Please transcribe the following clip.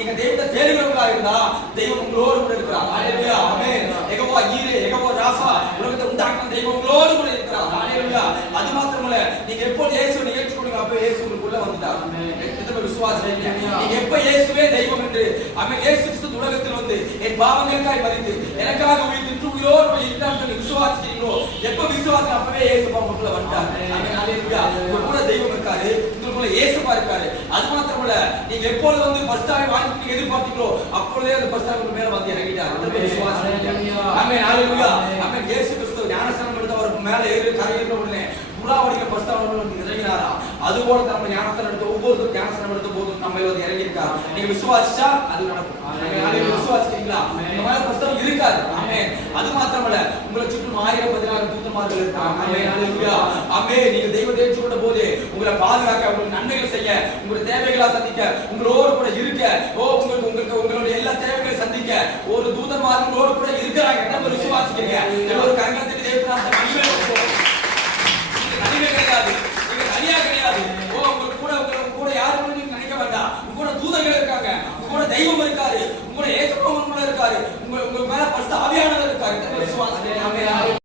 நீங்க தெய்வத்தை தேடுகிறவங்களா இருந்தா தெய்வம் உங்களோடு கூட இருக்கிறார். ஹalleluya. ஆமென். யெகோவா ஈரே, யெகோவா ராஃபா, உலகத்தை உண்டாக்கின தெய்வம் உங்களோடு கூட இருக்கிறார். ஹalleluya. அது மாத்திரமல்ல, நீங்க எப்போ இயேசுவை ஏற்றுக்கொண்டீங்க அப்ப இயேசு உங்களுக்குள்ள வந்துட்டார். எத்தனை விசுவாசம் இல்லையா? நீங்க எப்ப இயேசுவே தெய்வம் என்று ஆமென் இயேசு கிறிஸ்து உலகத்தில் வந்து என் பாவங்களுக்காய் மரித்து எனக்காக உயிர்த்து உயிரோடு இருக்கிறார் என்று விசுவாசிக்கிறீங்களோ, எப்ப விசுவாசம் அப்பவே இயேசு உங்களுக்குள்ள வந்துட்டார். ஆமென். ஹalleluya. உங்களுக்குள்ள தெய்வம் இருக்காரு, உங்களுக்குள்ள இயேசுவா இருக்காரு. அது மாத்திரமல்ல, நீங்க எப்பொழுது வந்து பஸ்டாவை வாங்கி எதிர்பார்த்தீங்களோ அப்பொழுதே அந்த பஸ்டாவுக்கு உங்க மேல வந்து இறங்கிட்டார். அந்த விசுவாசம். ஆமென். ஹalleluya. ஆமென். இயேசு கிறிஸ்து ஞானஸ்நானம் எடுத்து அவர் மேல ஏறி கரையேறின உடனே புறாவடிக்க பஸ்டாவுக்கு வந்து இறங்கினாரா? அதுபோல நம்ம ஞானஸ்நானம் எடுத்த ஒவ்வொருத்தரும் ஞானஸ்நானம் எடுத்த போதும் நம்ம வந்து இறங்கியிருக்கார். நீங்க விசுவாசிச்சா அது நடக்கும். விசுவாசிக்கிறீங்களா? இந்த மாதிரி பஸ்டாவும் இருக்காது. ஆமென். அது மாத்திரமல்ல, உங்களை சுற்றும் 1000-16 தூதன்மார்கள் இருக்காங்க. ஆமென். ஹalleluya. ஆமென். நீங்க தெய்வத்தை ஏற்றுக்கொண்ட போது உங்களை பாதுகாக்க, உங்களுக்கு நன்மைகள் செய்ய, உங்களுடைய தேவைகளை சந்திக்க, உங்களோடு கூட இருக்க, உங்களுடைய எல்லா தேவைகளை சந்திக்க ஒரு தூதன்மார் உங்களோடு கூட இருக்கிறாங்க. என்ன விசுவாசிக்கிறீங்க? ஒரு கங்கத்தின் தேவனாக மகிமை கிடையாது. நீங்க தனியா கிடையாது. உங்களுக்கு கூட யாரு கூட நீங்க நினைக்க வேண்டாம். உங்க கூட தூதர்கள் இருக்காங்க, உங்க கூட தெய்வம் இருக்காரு, உங்க கூட இயேசு